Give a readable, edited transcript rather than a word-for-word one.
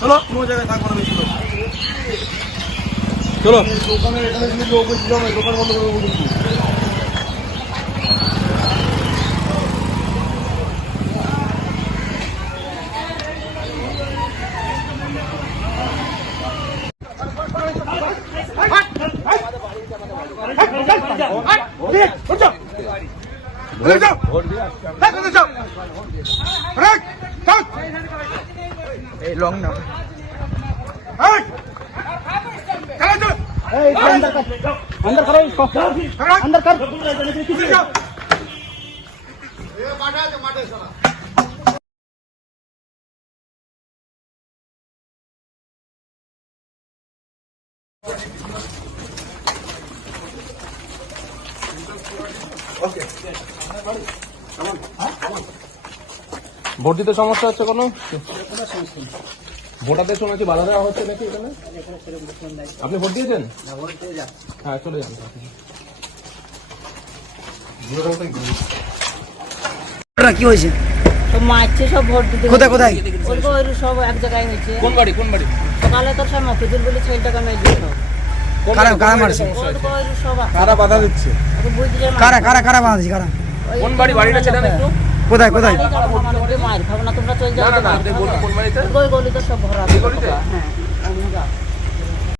চলো কোনো জায়গায় থাকবো না, চলো দোকানে এখানে লোক দোকান বন্ধ করে বলছি। लॉन्ग ना अंदर करो इसको, अंदर कर। ভোট দিতে সমস্যা হচ্ছে কোনো? ভোটারদের শুনেছি বাধা দেওয়া হচ্ছে নাকি এখানে? আপনি ভোট দিয়েছেন? হ্যাঁ চলে যান। কি হয়েছে? সব মারছে, সব ভোট দিতে। কোথায় কোথায়? সব এক জায়গায় হয়েছে। কোন বাড়ি কোন বাড়ি? সকালে তোর সব মফিজুল বলে ছেলেটাকে মেরে কারা কারা মারছে? কারা বাধা দিচ্ছে? কারা কারা কারা মারছে? কারা? কোন বাড়ি? বাড়িটা ছেড়ে দেন একটু। কোথায় কোথায়? মার খাবো না, তোমরা চলে যাও। না না আপনি বলুন কোন বাড়িতে? গলিতে সব ভরা। গলিতে? হ্যাঁ।